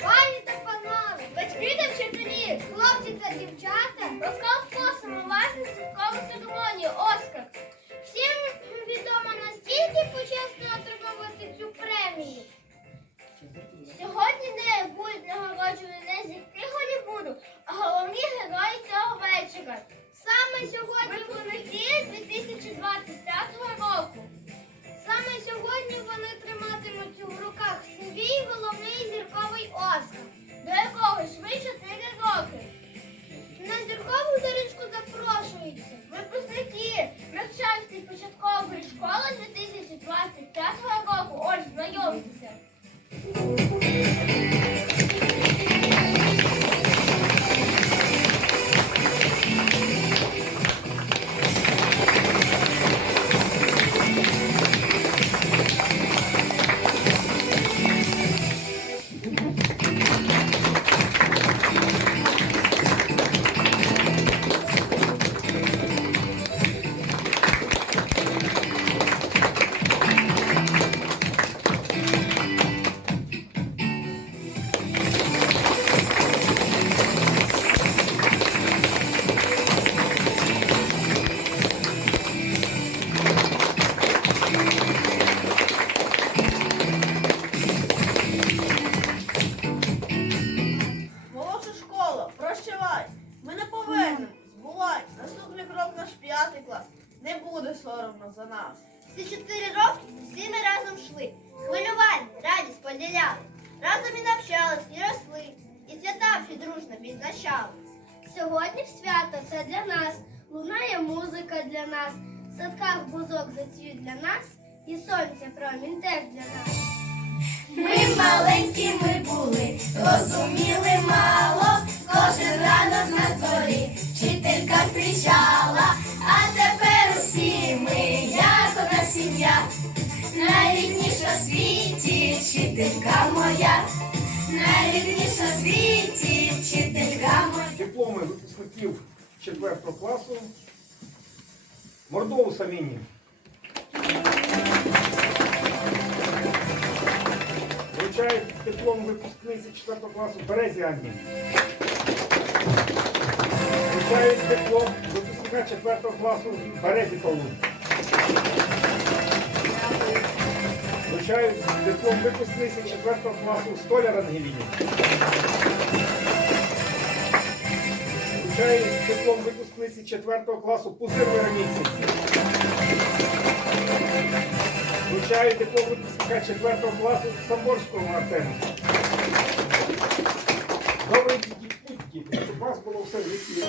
Пані та панове, батьки та вчителі, хлопці та дівчата, розколпосимо вас на святкову церемонію Оскар. Всім відомо настільки почесно отримувати цю премію. Сьогодні нею будуть нагороджені не зірки Голлівуду, початкової школи 2025 року. Ось знайомтеся. Поділяли. Разом і навчались, і росли, і свята всі дружно відзначали. Сьогодні свято це для нас. Лунає музика для нас, в садках бузок зацвіт для нас, і сонця промінь теж для нас. Ми маленькими були, розуміли мало, дипломи випускників 4 класу Мордову Саміні. Вручають диплом випускниці 4 класу Березі Анні. Вручають диплом випускника 4 класу Березі Павлу. Вручають диплом випускниці 4 класу Столяр Ангеліні. Вручає диплом випускниці 4 класу позивної місяці. Вручаю диплом випускника 4 класу Самборського Артема. Добрий дітки, щоб у вас було все в житті.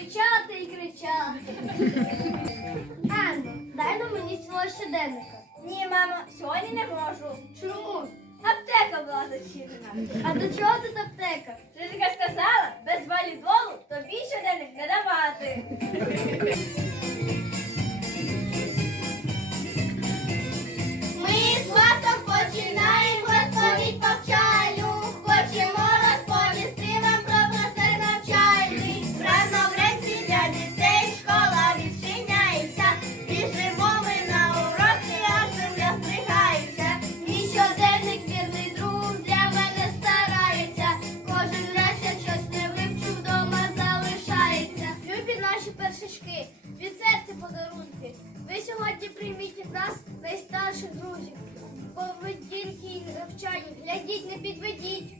Кричати, і кричати. Анно, дай на мені свого щоденника. Ні, мамо, сьогодні не можу. Чому? Аптека була зачинена. А до чого тут аптека? Жителька сказала, без валідолу тобі щоденник не давати. найстарших друзів. Поведінки і навчання. Глядіть, не підведіть.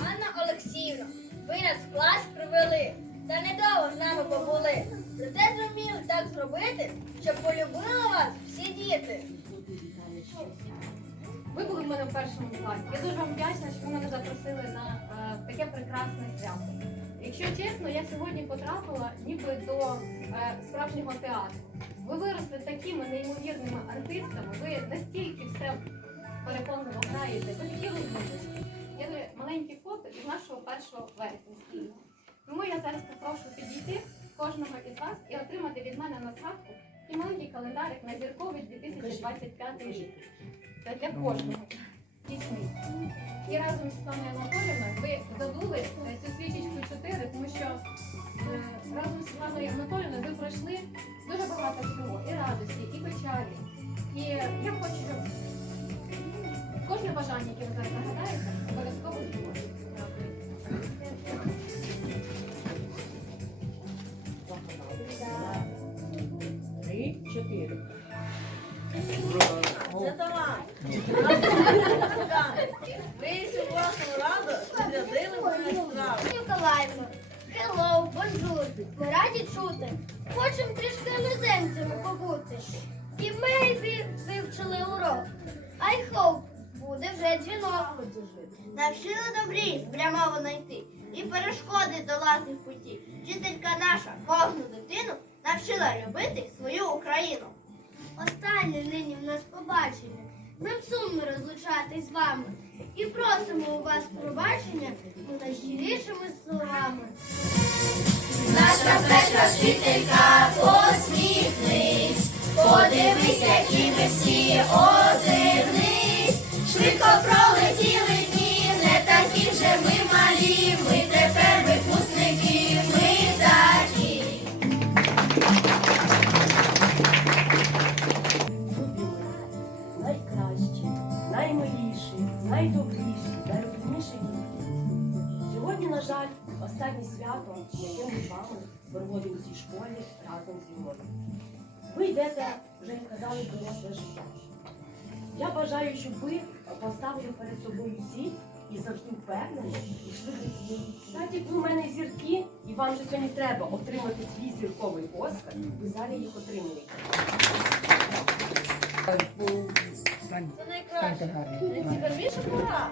Анна Олексіївна, ви нас в клас привели. Та недовго з нами побули. Проте зуміли так зробити, щоб полюбили вас всі діти. Ви були в мене в першому класі. Я дуже вам вдячна, що ви мене запросили на е, таке прекрасне свято. Якщо чесно, я сьогодні потрапила ніби до е, справжнього театру. Ви виросли такими неймовірними артистами, ви настільки все переконливо граєте, ви такі розумні. Я свято із нашого 1 вересня спільного. Тому я зараз попрошу підійти кожного із вас і отримати від мене на згадку і маленький календарик на зірковий 2025 рік. Це для кожного. пісні. І разом з пані Анатолією ви задули е, цю свічечку 4, тому що е, разом з паною Анатолією ви пройшли дуже багато всього, і радості, і печалі. І я хочу, щоб кожне бажання, яке ви зараз нагадаєте, обов'язково збулося. Виявився власну раду, відрядили мою справу. Hello, bonjour, ми раді чути. Хочемо трішки іноземцями побути. І maybe вивчили урок. I hope, буде вже дзвінок. Навчила добрі спрямовано йти і перешкоди долати в путі. Вчителька наша кожну дитину навчила любити свою Україну. Останнє нині в нас побачення. Нам сумно розлучатись з вами. І просимо у вас пробачення ну, найщирішими словами. Наша перша вчителька посміхнись, подивись, які ми всі озирнись. Швидко пролетіли школі разом зі мною. Ви йдете, вже як казали, в доросле життя. Я бажаю, щоб ви поставили перед собою ціль і завжди впевнено йшли до цієї цілі. Так як ви у мене зірки, і вам же сьогодні треба отримати свій зірковий Оскар, ви зараз їх отримуєте. Це найкраще. Найцікавіша пора,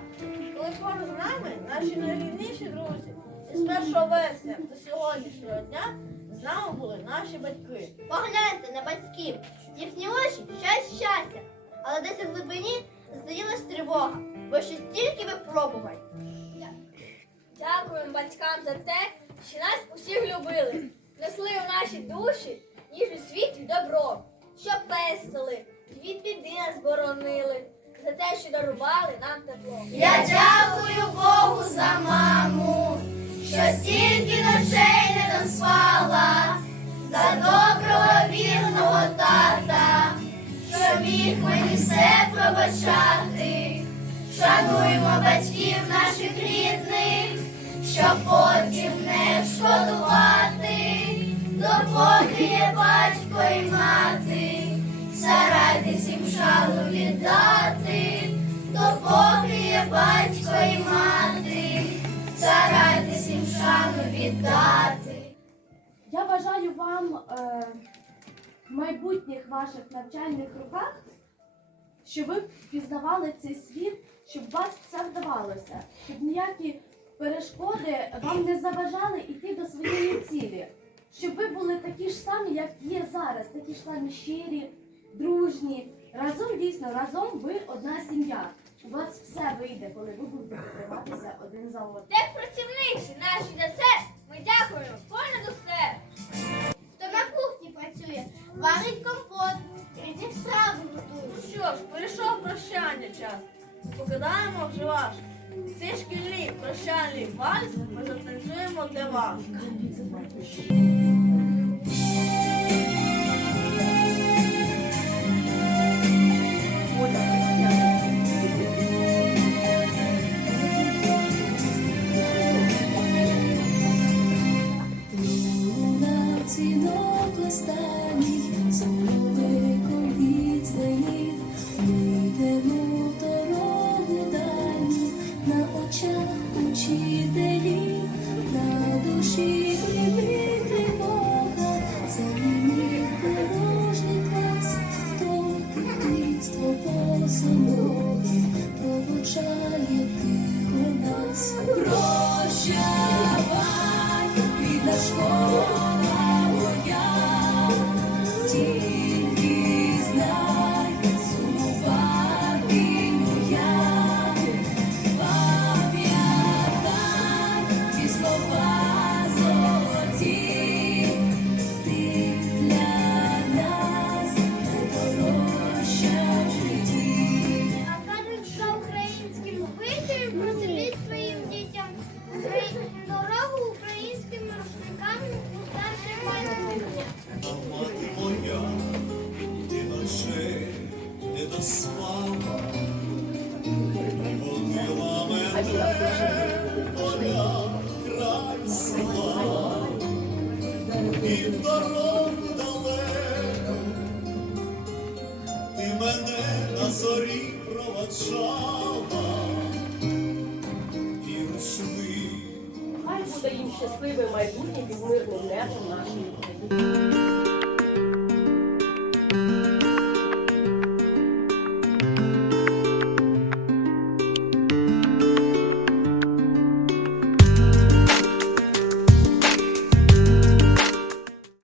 коли поруч з нами наші найрідніші друзі. І з 1 вересня до сьогоднішнього дня з нами були наші батьки. Погляньте на батьків, їхні очі щастя, щастя, але десь у глибині здаїлась тривога, бо ще стільки випробувань. Дякуємо батькам за те, що нас усіх любили, несли у наші душі ніж у світі добро, що пестили, від біди нас боронили, за те, що дарували нам тепло. Я дякую Богу за маму, що стільки ночей не доспала, за доброго вірного тата, що міг мені все пробачати. Шануймо батьків наших рідних, щоб потім не шкодувати, допоки є батько і мати, старайтесь їм шану віддати, допоки є батько і мати, їм шану віддати. Я бажаю вам е, майбутніх ваших навчальних роках, щоб ви пізнавали цей світ, щоб вас все вдавалося, щоб ніякі перешкоди вам не заважали йти до своєї цілі, щоб ви були такі ж самі, як є зараз, такі ж самі щирі, дружні. Разом дійсно, разом ви одна сім'я. У вас все вийде, коли ви будете триматися один за одним. Як працівниці наші за це, ми дякуємо понад усе. Хто на кухні працює, варить компот, різні страви готує. Ну що ж, прийшов прощання час. Покидаємо вже ваш. Цей шкільний прощальний вальс ми затанцюємо для вас. You. слава, і водила мене поля край села, і в дорогу далеко ти мене на зорі проводжала і рушли. Хай буде їм щасливе майбутнє під мирним небом нашої України.